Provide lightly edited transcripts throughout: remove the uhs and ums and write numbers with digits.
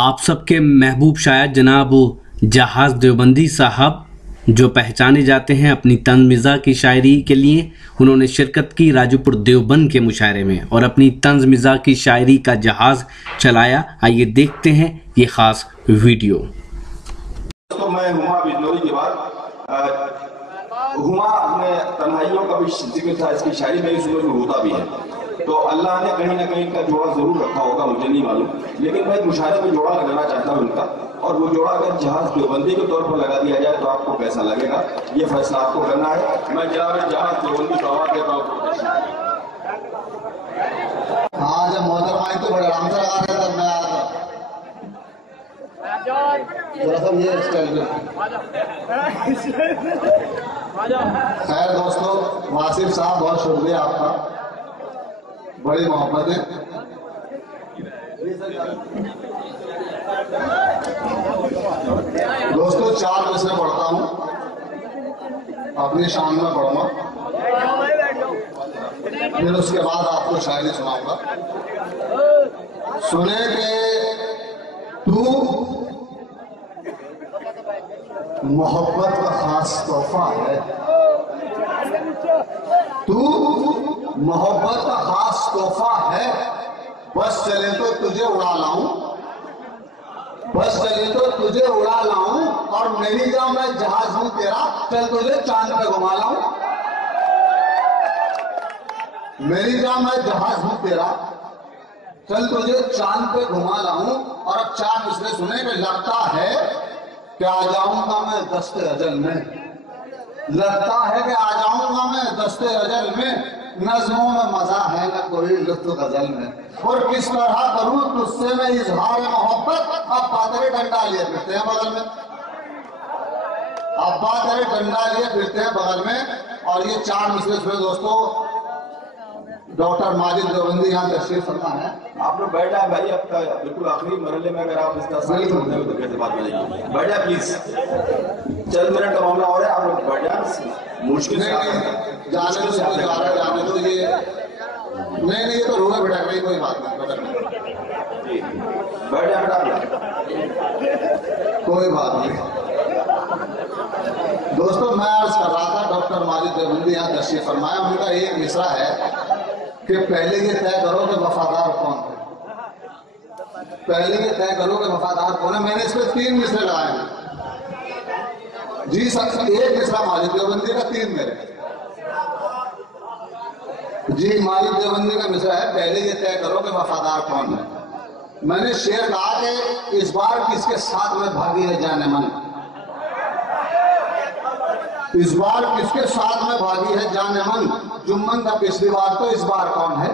आप सबके महबूब शायर जनाब जहाज देवबंदी साहब, जो पहचाने जाते हैं अपनी तंज मिज़ाज की शायरी के लिए, उन्होंने शिरकत की राजूपुर देवबंद के मुशायरे में और अपनी तंज मिज़ाज की शायरी का जहाज चलाया। आइए देखते हैं ये खास वीडियो। तो मैं हुमा बिजनौरी के बाद हुमा में तन्हाइयों का भी जिक्र था इसकी शायरी में, सूरज में होता भी है। तो अल्लाह ने कहीं ना कहीं का जोड़ा जरूर रखा होगा, मुझे नहीं मालूम, लेकिन मैं एक मुशायरे में जोड़ा लगाना चाहता हूँ उनका। और वो जोड़ा अगर जहाज देवबंदी के तौर पर लगा दिया जाए तो आपको कैसा लगेगा, ये फैसला आपको करना है। मैं जहाज देवबंदी का आवाज देता हूँ। हाँ, जब मोहतरमा आई तो बड़े आराम से लगा रहे तब मैं आया था। ये स्टाइल खैर दोस्तों, वासिफ साहब बहुत शुक्रिया आपका, बड़ी मोहब्बत है। दोस्तों 4 मिसरे पढ़ता हूँ, अपनी शान में पढ़ूंगा, फिर उसके बाद आपको शायरी सुनाऊंगा। सुने के तू मोहब्बत का खास तोहफा है, तू मोहब्बत का खास तोहफा है। बस चले तो तुझे उड़ा लाऊं, बस चले तो तुझे उड़ा लाऊं, और नहीं जा मैं जहाज हूं तेरा, चल तुझे चांद पे घुमा लाऊं। मेरी जा मैं जहाज हूं तेरा, चल तुझे चांद पे घुमा लाऊं। और अब 4 मिसरे सुने में लगता है कि आ जाऊंगा मैं दस्ते अजल में, लगता है कि आ जाऊंगा मैं दस्ते अजल में। नज़्मों में मजा है न कोई लुत्फ गजल में, और किस तरह करूं तुझसे मैं इजहार मोहब्बत। अब्बा तेरे डंडा लिए फिरते हैं बगल में, अब्बा तेरे डंडा लिए फिरते हैं बगल में। और ये 4 मिसरे सुने दोस्तों, डॉक्टर माजिद देवबंदी यहाँ तशरीफ फरमा है। आप लोग बैठ जाए भाई, आपका बिल्कुल आखिरी मरहले में अगर आप इसका सही सुनते हो तो कैसे बात बनेगी। बैठ जाए प्लीज, चंद मिनट का मामला हो रहा है, आप लोग बैठ जाए। मुश्किल से जाने तो ये नहीं, ये तो रोना बेटा, कोई बात नहीं, बैठ जाए बेटा, कोई बात नहीं। दोस्तों मैं अर्ज कर रहा था, डॉक्टर माजिद देवबंदी यहाँ तशरीफ फरमाया, उनका एक मिसरा है कि पहले ये तय करो कि वफादार कौन है, पहले ये तय करो कि वफादार कौन है। मैंने इसमें 3 मिसरे लगाए हैं जी सर, एक मिसरा माजिद देवबंदी का, 3 मेरे जी। माजिद देवबंदी का मिसरा है, पहले ये तय करो कि वफादार कौन है। मैंने शेर कहा कि इस बार किसके साथ में भागी है जाने मन, इस बार किसके साथ में भागी है जाने मन। जुम्मन का पिछली बार तो इस बार कौन है,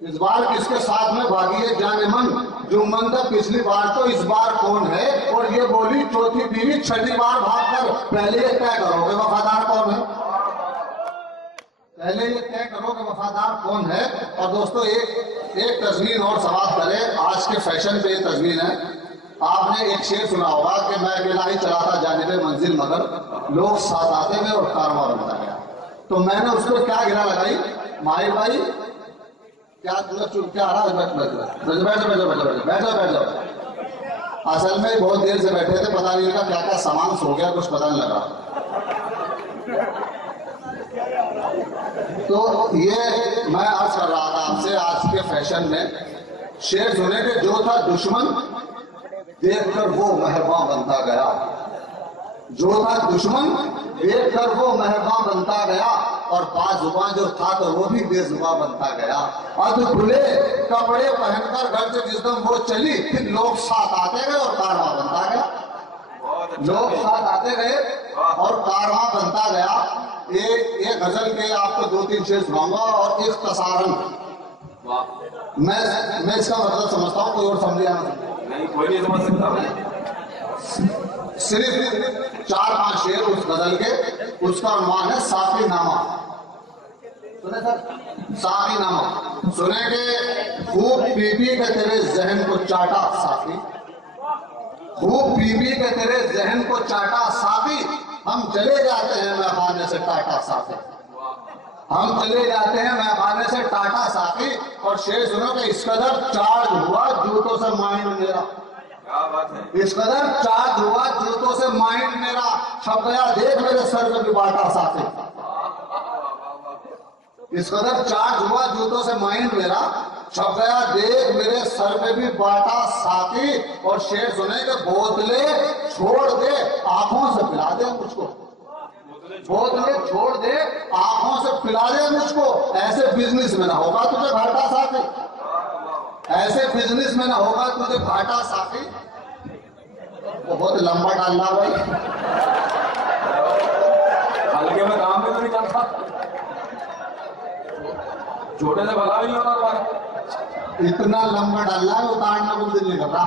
इस बार किसके साथ में भागी है जाने मन। जुम्मन का पिछली बार तो इस बार कौन है। और ये बोली चौथी बीवी छठी बार भागकर, पहले ये तय करो कि वफादार कौन है, पहले ये तय करो कि वफादार कौन है। और दोस्तों एक तस्वीर और समाप्त करें, आज के फैशन पे ये तस्वीर है। आपने एक शेर सुना होगा कि मैं अकेला ही चला था जानिबे मंजिल, मगर लोग साथ आते गए और कारवां बनता गया। तो मैंने उसको क्या गिरा लगाई, माहिर भाई क्या तुझे चुप क्या आ रहा है, बैठ जाओ। असल में बहुत देर से बैठे थे, पता नहीं इनका क्या क्या सामान सो गया, कुछ पता नहीं लगा। तो ये मैं अर्ज कर रहा था आपसे, आज के फैशन में शेर सुने के जो था दुश्मन देखकर वो मेहरबान बनता गया, जो था दुश्मन देखकर वो मेहरबान बनता गया। और बाजुबां जो था तो वो भी बेजुबां बनता गया। अध खुले कपड़े पहनकर घर से जिस दम वो चली, फिर लोग साथ आते गए और कारवां बनता गया, लोग साथ आते गए और कारवां बनता गया। ये गजल के आपको 2-3 शेर सुनाऊंगा और इख्तिसारन, मैं इसका मतलब समझता हूँ, कोई और समझिए नहीं, कोई नहीं समझ सकता। सिर्फ 4-5 शेर उस गजल के, उसका अनुमान है साफी नामा। सुने सर, साफी नामा सुने के खूब पी के तेरे जहन को चाटा साफी, खूब पी के तेरे जहन को चाटा साफी। हम चले जाते हैं मैखाने से टाटा साफी, हम चले जाते हैं मैखाने से टाटा साफी। और शेर सुनो कि इस कदर चार्ज हुआ जूतों से से माइंड मेरा, क्या बात है। इस कदर चार्ज हुआ जूतों से माइंड मेरा, छप गया देख मेरे सर में भी बाटा साथे। इस कदर चार्ज हुआ जूतों से माइंड मेरा, छप गया देख मेरे सर में भी बाटा साथी। और शेर सुने के बोतले छोड़ दे आंखों से पिला दे मुझको, बोतले छोड़ दे आंखों से पिला दे मुझको। ऐसे बिजनेस में ना होगा तुझे घाटा साथी, ऐसे बिजनेस में ना होगा तुझे घाटा साथी। बहुत लंबा डालना भाई, हल्के में काम में तो नहीं करता, छोटे से भला भी नहीं होता तुम्हारा। इतना लंबा डालना है उतारना कुछ दिल नहीं कर रहा।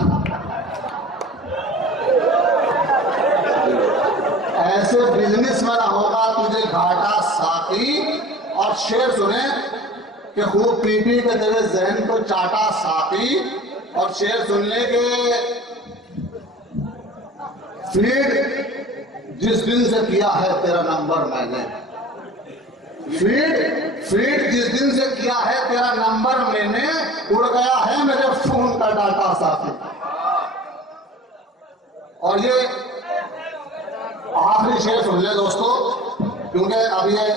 ऐसे बिजनेस में ना होगा तुझे घाटा साथी। और शेर सुने कि खूब पी पी के तेरे जहन को चाटा साथी। और शेर सुनने के फीड जिस दिन से किया है तेरा नंबर मैंने, फीड जिस दिन से किया है तेरा नंबर मैंने, उड़ गया है मेरे फोन का डाटा साथी। और ये आखिरी शेर सुन ले दोस्तों, क्योंकि अब ये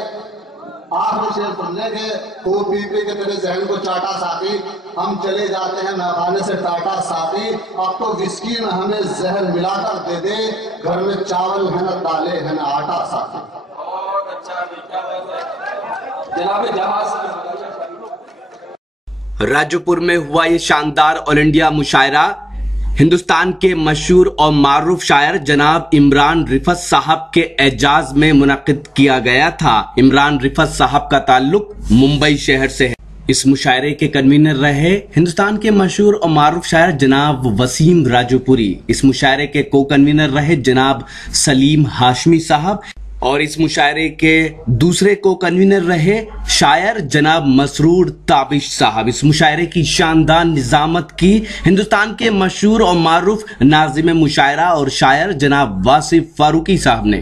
आखिरी शेर सुन ले कि खूब पी पी के तेरे जहन को चाटा साथी। हम चले जाते हैं मैखाने से टाटा साथी, अब तो विस्की में हमें जहर मिलाकर दे दे, घर में चावल है न दाले है न आटा साथी। बहुत अच्छा जनाब जहाज। राजोपुर में हुआ ये शानदार ऑल इंडिया मुशायरा हिंदुस्तान के मशहूर और मारूफ शायर जनाब इमरान रिफत साहब के एजाज में मुनक्किद किया गया था। इमरान रिफत साहब का ताल्लुक मुंबई शहर से है। इस मुशायरे के कन्वीनर रहे हिंदुस्तान के मशहूर और मारूफ शायर जनाब वसीम राजोपुरी। इस मुशायरे के को कन्वीनर रहे जनाब सलीम हाशमी साहब। और इस मुशायरे के दूसरे को कन्वीनर रहे शायर जनाब मसरूर ताबिश साहब। इस मुशायरे की शानदार निजामत की हिंदुस्तान के मशहूर और मारूफ नाज़िम मुशायरा और शायर जनाब वासिफ फारूकी साहब ने।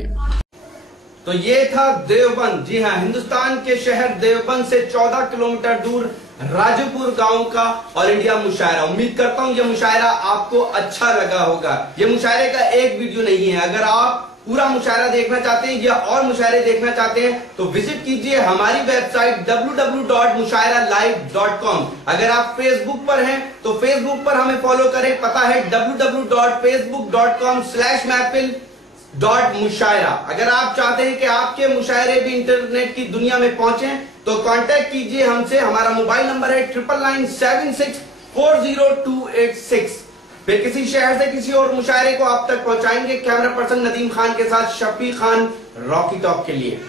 तो ये था देवबंद, जी हाँ, हिंदुस्तान के शहर देवबंद से 14 किलोमीटर दूर राजोपुर गांव का ऑल इंडिया मुशायरा। उम्मीद करता हूँ ये मुशायरा आपको अच्छा लगा होगा। ये मुशायरे का एक वीडियो नहीं है, अगर आप पूरा मुशायरा देखना चाहते हैं या और मुशायरे देखना चाहते हैं तो विजिट कीजिए हमारी वेबसाइट www.mushairalive.com। अगर आप फेसबुक पर हैं तो फेसबुक पर हमें फॉलो करें, पता है www.facebook.com/महफिल.मुशायरा। अगर आप चाहते हैं कि आपके मुशायरे भी इंटरनेट की दुनिया में पहुंचे तो कांटेक्ट कीजिए हमसे। हमारा मोबाइल नंबर है 9997640286। फिर किसी शहर से किसी और मुशायरे को आप तक पहुंचाएंगे कैमरा पर्सन नदीम खान के साथ शफी खान रॉकी टॉक के लिए।